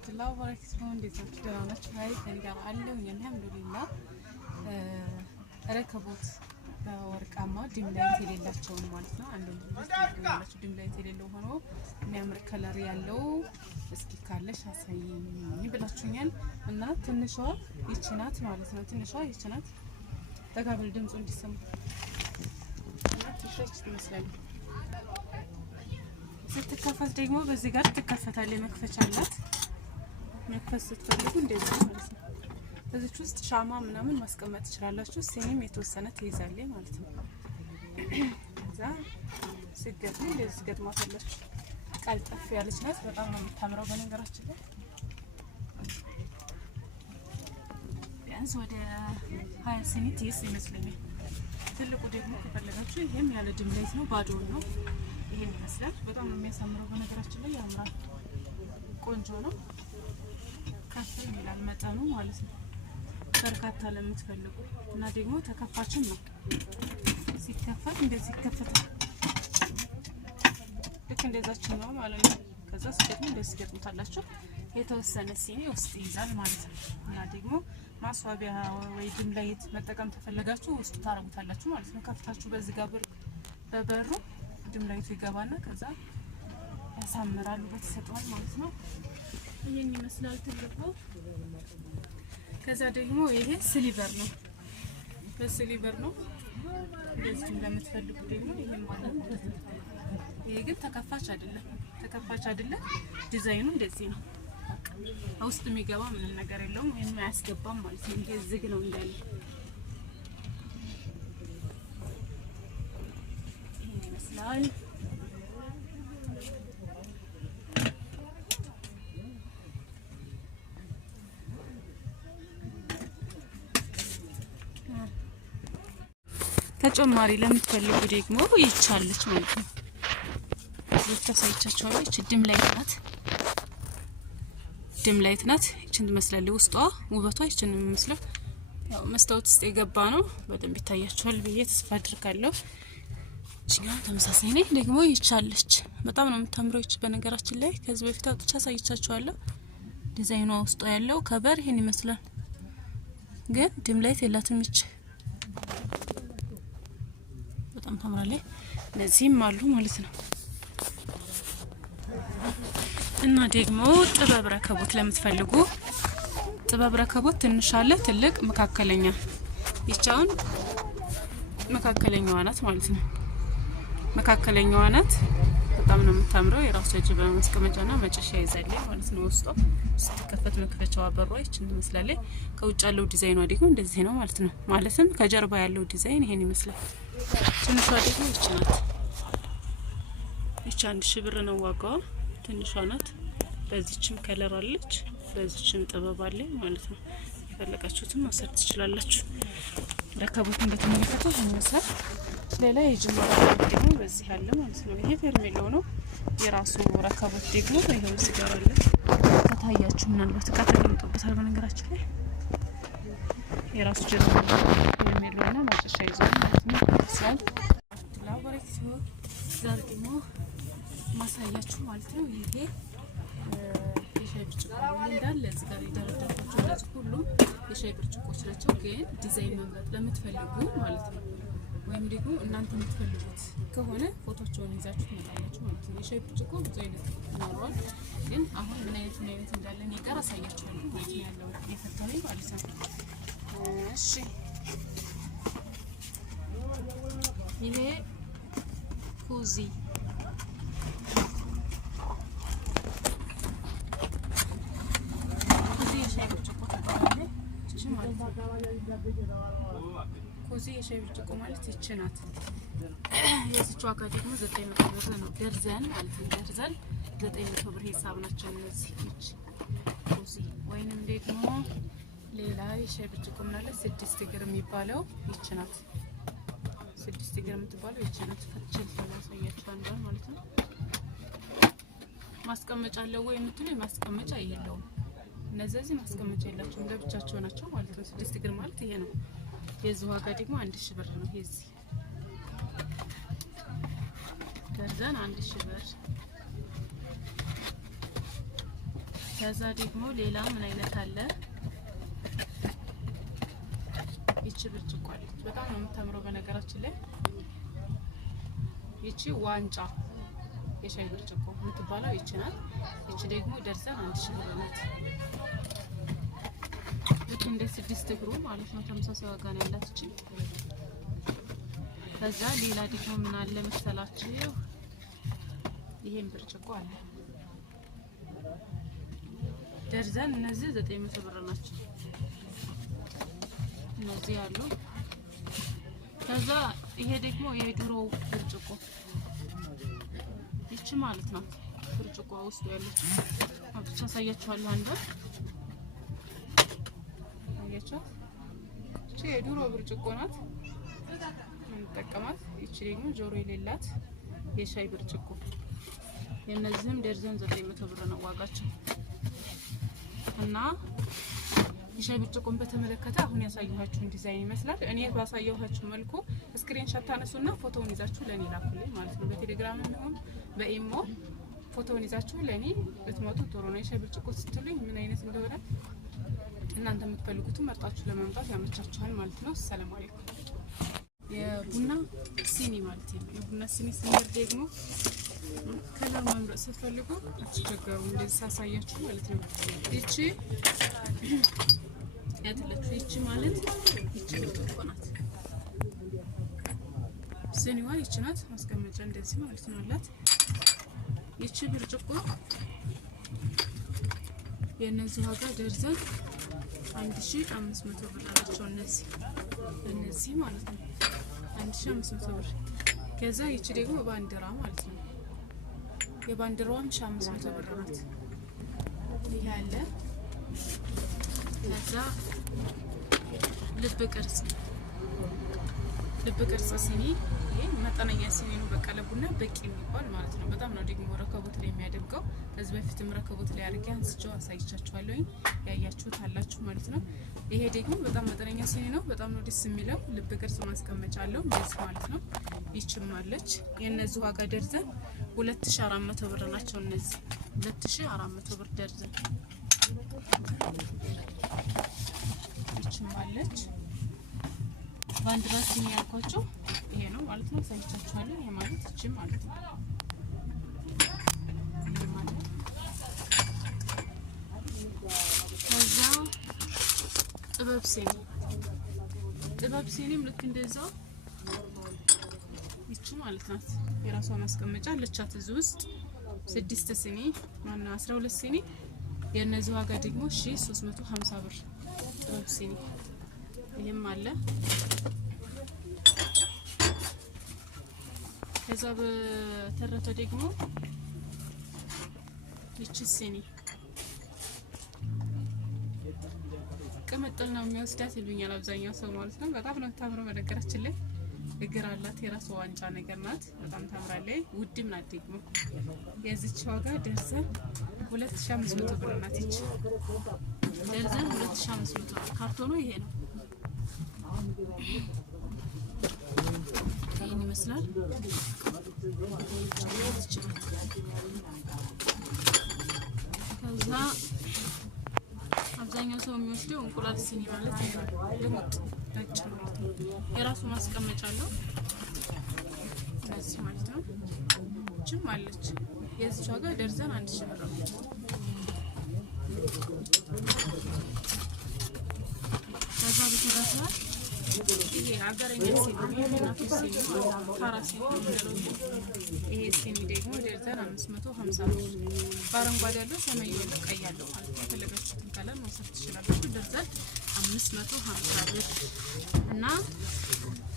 ወራህመቱላሂ ወበረካቱሁ እንዴት ናችሁ? ደህና ናችሁ? አይ ከኔ ጋር አለሁ አልሐምዱሊላህ። ረከቦት በወርቃማ ዲም ላይት የሌላቸውን ማለት ነው። አንዱ ልጅ ዲም ላይት የሌለው ሆኖ የሚያምር ከለር ያለው እስኪ ካለሽ አሳይኝ ብላችሁኛል እና ትንሿ ይቺ ናት ማለት ነው። ትንሿ ይቺ ናት። ተጋብል ድምፁ እንዲሰማ እና ትሽች ትመስላለች። ስትከፈት ደግሞ በዚህ ጋር ትከፈታለች። መክፈቻ አላት። መክፈት ስትፈልጉ እንደዚህ ማለት ነው። በዚች ውስጥ ሻማ ምናምን ማስቀመጥ ትችላላችሁ። ሲኒም የተወሰነ ትይዛለች ማለት ነው። እዛ ሲገጥሙ እንደዚህ ገጥማታላችሁ። ቀልጠፍ ያለች ናት። በጣም ነው የምታምረው በነገራችን ላይ ቢያንስ ወደ 20 ሲኒ ትይዝ ይመስለኛል። ትልቁ ደግሞ ከፈለጋችሁ ይሄም ያለ ዲም ላይት ነው፣ ባዶውን ነው። ይሄን ይመስላል። በጣም ነው የሚያሳምረው በነገራችን ላይ ያምራል። ቆንጆ ነው። ከፍ ይላል መጠኑ ማለት ነው። በርካታ ለምትፈልጉ እና ደግሞ ተከፋችም ነው። ሲከፈት እንደዚህ ይከፈታል። ልክ እንደዛችን ነው ማለት ነው። ከዛ ሲገጥሙ እንደዚህ ገጥሙታላችሁ። የተወሰነ ሲኒ ውስጥ ይይዛል ማለት ነው። እና ደግሞ ማስዋቢያ ወይ ዲም ላይት መጠቀም ተፈለጋችሁ ውስጥ ታረጉታላችሁ ማለት ነው። ከፍታችሁ በዚህ ጋር በበሩ ዲም ላይቱ ይገባና ከዛ ያሳምራሉ በተሰጠዋል ማለት ነው። ይሄን ይመስላል ትልቁ። ከዛ ደግሞ ይሄ ሲሊቨር ነው። በሲሊቨር ነው እንደዚህ ለምትፈልጉ ደግሞ ይሄን ማለት ነው። ይሄ ግን ተከፋች አይደለም። ዲዛይኑ እንደዚህ ነው። ውስጥ የሚገባ ምንም ነገር የለውም። ይሄን አያስገባም ማለት ነው። እንደዚህ ዝግ ነው እንዳለ። ይሄን ይመስላል። ተጨማሪ ለምትፈልጉ ደግሞ ይቻለች ማለት ነው። ታሳይቻችኋለሁ። እቺ ዲም ላይት ናት። እቺን ትመስላለች። ውስጧ ውበቷ እቺን ነው የሚመስለው። ያው መስታወት ውስጥ የገባ ነው። በደንብ ይታያችኋል ብዬ ተስፋ አድርጋለሁ። እቺኛው ተመሳሳይ ነው። ደግሞ ይቻለች። በጣም ነው የምታምረው። እቺ በነገራችን ላይ ከዚህ በፊት አውጥቻ አሳይቻችኋለሁ። ዲዛይኗ ውስጧ ያለው ከቨር ይሄን ይመስላል። ግን ዲም ላይት የላትም። እቺ በጣም ታምራለች። እነዚህም አሉ ማለት ነው። እና ደግሞ ጥበብ ረከቦት ለምትፈልጉ ጥበብ ረከቦት ትንሽ አለ፣ ትልቅ፣ መካከለኛ። ይቻውን መካከለኛዋ ናት ማለት ነው። መካከለኛዋ ናት። በጣም ነው የምታምረው። የራሱ ጀበና ማስቀመጫና መጨሻ ይዛለች ማለት ነው። ውስጧ ስትከፈት መክፈቻዋ በሯ ይችን ትመስላለች። ከውጭ ያለው ዲዛይኗ ደግሞ እንደዚህ ነው ማለት ነው። ማለትም ከጀርባ ያለው ዲዛይን ይሄን ይመስላል። ትንሿ ደግሞ ይች ናት። ይች 1000 ብር ነው ዋጋዋ። ትንሿ ናት። በዚህችም ከለር አለች፣ በዚህችም ጥበብ አለ ማለት ነው። የፈለጋችሁትን መውሰድ ትችላላችሁ። ረከቦትን በተመለከተ ይመስላል። ሌላ የጅማራ ደግሞ በዚህ ያለ ማለት ነው። ይሄ ፌርሜሎ ነው። የራሱ ረከቦት ደግሞ ይሄው ሲጋራ አለ። ከታያችሁ ምናልባት እቃ ተቀምጦበታል። በነገራችን ላይ የራሱ ፌርሜሎና ማጨሻ ይዟል ማለት ነው። ይመስላል ላቦራቶሪ ዛሬ ደግሞ ማሳያችሁ ማለት ነው። ይሄ የሻይ ብርጭቆ እንዳለ እዚህ ጋር የደረደርኳቸው እነዚህ ሁሉም የሻይ ብርጭቆች ናቸው። ግን ዲዛይን መምረጥ ለምትፈልጉ ማለት ነው ወይም ደግሞ እናንተ የምትፈልጉት ከሆነ ፎቶቸውን ይዛችሁ ትመጣላችሁ ማለት ነው። የሻይ ብርጭቆ ብዙ አይነት ይኖረዋል። ግን አሁን ምን አይነት እንዳለን ይቀር አሳያችኋለሁ ማለት ነው። ያለው የፈታዊ ማለት ነው። እሺ ይሄ ኩዚ ኩዚ የሻይ ብርጭቆ ማለት ይቺ ናት። የዚች ዋጋ ደግሞ 900 ብር ነው። ደርዘን ማለት ነው። ደርዘን 900 ብር ሂሳብ ናቸው እነዚህ። ይቺ ኩዚ ወይንም ደግሞ ሌላ የሻይ ብርጭቆ ማለት 6 እግር የሚባለው ይቺ ናት። 6 እግር የምትባለው ይቺ ናት። ፈትቸል ተላሳያችሁ አንዷ ማለት ነው። ማስቀመጫ አለው ወይ የምትሉ ማስቀመጫ የለውም። እነዚህ ማስቀመጫ የላቸውም፣ ለብቻቸው ናቸው ማለት ነው። 6 እግር ማለት ይሄ ነው። የዚህ ዋጋ ደግሞ 1000 ብር ነው። የዚህ ደርዘን 1000 ብር ከዛ ደግሞ ሌላ ምን አይነት አለ? ይቺ ብርጭቆ አለች። በጣም ነው የምታምረው በነገራችን ላይ። ይቺ ዋንጫ የሻይ ብርጭቆ የምትባለው ይቺ ናት። ይቺ ደግሞ ደርዘን 1000 ብር ናት። ልክ እንደ 6 እግሩ ማለት ነው። ተመሳሳይ ዋጋ ነው ያላት ይቺ። ከዛ ሌላ ደግሞ ምን አለ መሰላችሁ? ይሄን ብርጭቆ አለ ደርዘን። እነዚህ 900 ብር ናቸው እነዚህ ያሉ። ከዛ ይሄ ደግሞ የድሮ ብርጭቆ ይቺ ማለት ነው። ብርጭቆ ውስጥ ያለች አብቻ አሳያችኋለሁ። አንዱ አያችኋት? ይቺ የድሮ ብርጭቆ ናት እንጠቀማት። ይቺ ደግሞ ጆሮ የሌላት የሻይ ብርጭቆ። የነዚህም ደርዘን 900 ብር ነው ዋጋቸው። እና የሻይ ብርጭቆን በተመለከተ አሁን ያሳየኋችሁን ዲዛይን ይመስላል። እኔ ባሳየኋችሁ መልኩ ስክሪንሾት ታነሱና ፎቶውን ይዛችሁ ለኔ ላኩልኝ ማለት ነው። በቴሌግራም ይሁን በኢሞ ፎቶውን ይዛችሁ ለኔ ብትመጡ ጥሩ ነው። የሻይ ብርጭቆ ስትሉኝ ምን አይነት እንደሆነ እናንተ የምትፈልጉትን መርጣችሁ ለማምጣት ያመቻችኋል ማለት ነው። ሰላም አለይኩም። የቡና ሲኒ ማለት ነው። የቡና ሲኒ ስንል ደግሞ ከለር መምረጥ ስትፈልጉ አትቸገሩ። እንደዚህ ሳሳያችሁ ማለት ነው። ይቺ ያትለችሁ ይቺ ማለት ይቺ ብርጭቆ ናት። ሲኒዋ ይቺ ናት። ማስቀመጫ እንደዚህ ማለት ነው አላት። ይቺ ብርጭቆ የነዚህ ዋጋ ደርዘን 1500 ብር ናቸው። እነዚህ ማለት ነው 1500 ብር። ከዛ ይቺ ደግሞ ባንዲራ ማለት ነው። የባንዲራዋም 1500 ብር ናት። ይሄ አለ። ከዛ ልብ ቅርጽ ሲኒ። ይሄ መጠነኛ ሲኒ ነው። በቃ ለቡና በቂ የሚባል ማለት ነው። በጣም ነው ደግሞ ረከቦት ላይ የሚያደርገው። ከዚህ በፊትም ረከቦት ላይ አድርጌ አንስቼው አሳይቻችኋለሁ። ያያችሁት አላችሁ ማለት ነው። ይሄ ደግሞ በጣም መጠነኛ ሲኒ ነው። በጣም ነው ደስ የሚለው። ልብ ቅርጽ ማስቀመጫ አለው እንደዚህ ማለት ነው። ይችም አለች። የነዚህ ዋጋ ደርዘን 2400 ብር ናቸው። እነዚህ 2400 ብር ደርዘን። ይችም አለች። ባንዲራ ሲኒ ያልኳቸው ይሄ ነው ማለት ነው። ሳይቻችኋለሁ። ይሄ ማለት እቺ ማለት ነው። ይሄ ማለት ከዛ ጥበብ ሲኒም ልክ እንደዛው ይቺ ማለት ናት። የራሷ ማስቀመጫ አለቻት እዚህ ውስጥ 6 ሲኒ ማና 12 ሲኒ። የነዚህ ዋጋ ደግሞ 1350 ብር ጥበብ ሲኒ። ይሄም አለ። ከዛ በተረፈ ደግሞ ይቺ ሲኒ ቅምጥል ነው የሚወስዳት ይሉኛል አብዛኛው ሰው ማለት ነው። በጣም ነው ታምረው። በነገራችን ላይ እግር አላት። የራሷ ዋንጫ ነገር ናት። በጣም ታምራለች። ውድም ናት ደግሞ። የዚች ዋጋ ደርዘን 2500 ብር ናት። ይቺ ደርዘን 2500 ብር። ካርቶኑ ይሄ ነው። ይሄን ይመስላል። ከዛ አብዛኛው ሰው የሚወስደው እንቁላል ሲኒ ማለት ነው። ልሙጥ ነጭ ማለት ነው። የራሱ ማስቀመጫ አለው እነዚህ ማለት ነው። እችም አለች። የዚህ ዋጋ ደርዘን 1000 ብር ነው። ከዛ በተረፈ ይሄ አገረኛ ሲኒ የእናቶች ሲኒ ታራ ሲኒ ነው። ይሄ ሲኒ ደግሞ ደርዘን 550 ብር። በአረንጓዴ ያለው ሰማያዊ ያለው ቀይ ያለው ማለት ነው። የፈለጋችሁትን ከለር መውሰድ ትችላላችሁ። ደርዘን 550 ብር። እና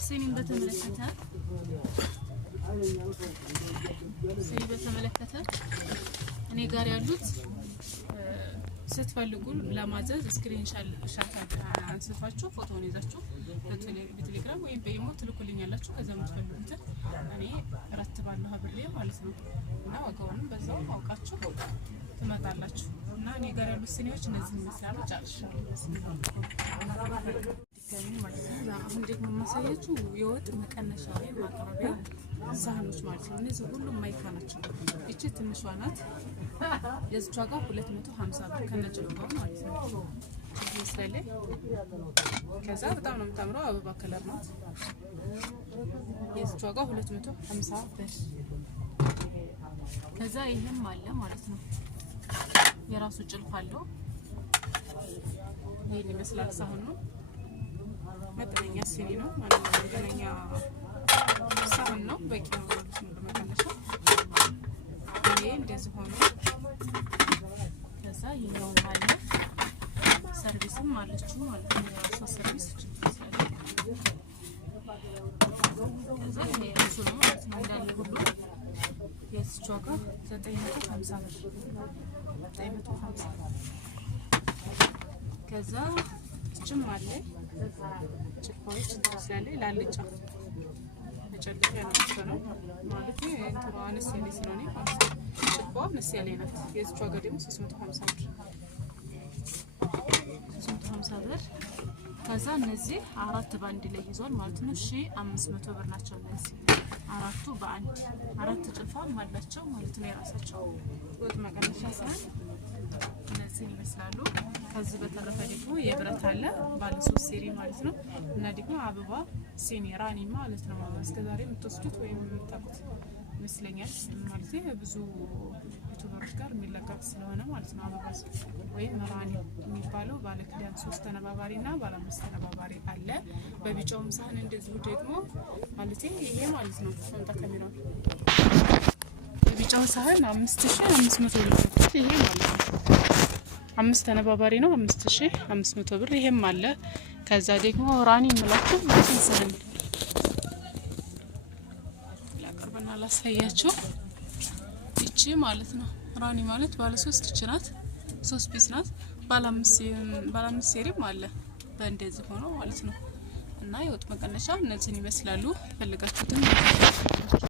ሲኒን በተመለከተ እኔ ጋር ያሉት ስትፈልጉ ለማዘዝ ስክሪንሻት አንስታችሁ ፎቶውን ይዛችሁ በቴሌግራም ወይም በኢሞ ትልኩልኛላችሁ። ከዛ የምትፈልጉትን እኔ ረትባለሁ አብሬ ማለት ነው። እና ዋጋውንም በዛው አውቃችሁ ትመጣላችሁ። እና እኔ ጋር ያሉት ሲኒዎች እነዚህ ይመስላሉ። ጨርሻለሁ። በድጋሚ ማለት ነው። አሁን ደግሞ የማሳያችሁ የወጥ መቀነሻ ወይ ማቅረቢያ ሳህኖች ማለት ነው። እነዚህ ሁሉም ማይካ ናቸው። እቺ ትንሿ ናት። የዚች ዋጋ 250 ብር ከነጭልፋው ማለት ነው። ይመስላል። ከዛ በጣም ነው የምታምረው። አበባ ከለር ናት። የዚች ዋጋ 250 ብር። ከዛ ይሄም አለ ማለት ነው። የራሱ ጭልፍ አለው። ይሄን ይመስላል። ሳህኑ ነው። መጠነኛ ሲኒ ነው ማለት ነው። መጠነኛ ሳህን ነው። በቂ ነው ማለት ነው ለመቀነሻ። ይሄ እንደዚህ ሆኖ ከዛ ይሄው አለ። ሰርቪስም አለችው ማለት ነው። የራሷ ሰርቪስ ይችላል። ከዛ ይሄ ራሱ ነው ማለት ነው። እንዳለ ሁሉ የዚች ዋጋ 950 ብር 950። ከዛ እችም አለ ጭልፋዎች ትመስላለ ላልጫ መጨለፊያ ነው ማለት ነው። እንትኑ አነስ ያለ ስለሆነ ማለት ነው። ጭልፋው አነስ ያለ ናት። የዚች ዋጋ ደግሞ 350 ብር 350 ብር። ከዛ እነዚህ አራት ባንድ ላይ ይዟል ማለት ነው። 1500 ብር ናቸው እነዚህ አራቱ በአንድ አራት ጭልፋም አላቸው ማለት ነው። የራሳቸው ወጥ መቀነሻ ሳህን እነዚህ ይመስላሉ። ከዚህ በተረፈ ደግሞ የብረት አለ ባለ 3 ሴሪ ማለት ነው። እና ደግሞ አበባ ሲኒ ራኒ ማለት ነው። እስከዛሬ የምትወስዱት ወይም የምታውቁት ይመስለኛል ማለት ነው። ብዙ ዩቲዩበሮች ጋር የሚለቀቅ ስለሆነ ማለት ነው። አበባ ወይም ራኒ የሚባለው ባለ ክዳን 3 ተነባባሪና ባለ 5 ተነባባሪ አለ። በቢጫውም ሳህን እንደዚሁ ደግሞ ማለት ይሄ ማለት ነው። ወንጣ ካሜራው የቢጫው ሳህን 5500 ብር ይሄ ማለት ነው። 5 ተነባባሪ ነው 5500 ብር። ይሄም አለ። ከዛ ደግሞ ራኒ እንላችሁ ሳህን ላቀርበና ላሳያችሁ። እቺ ማለት ነው ራኒ ማለት ባለ 3 እቺ ናት። 3 ፒስ ናት። ባለ 5 ሴሪም አለ በእንደዚህ ሆኖ ማለት ነው። እና የወጥ መቀነሻ እነዚህን ይመስላሉ። ፈልጋችሁትን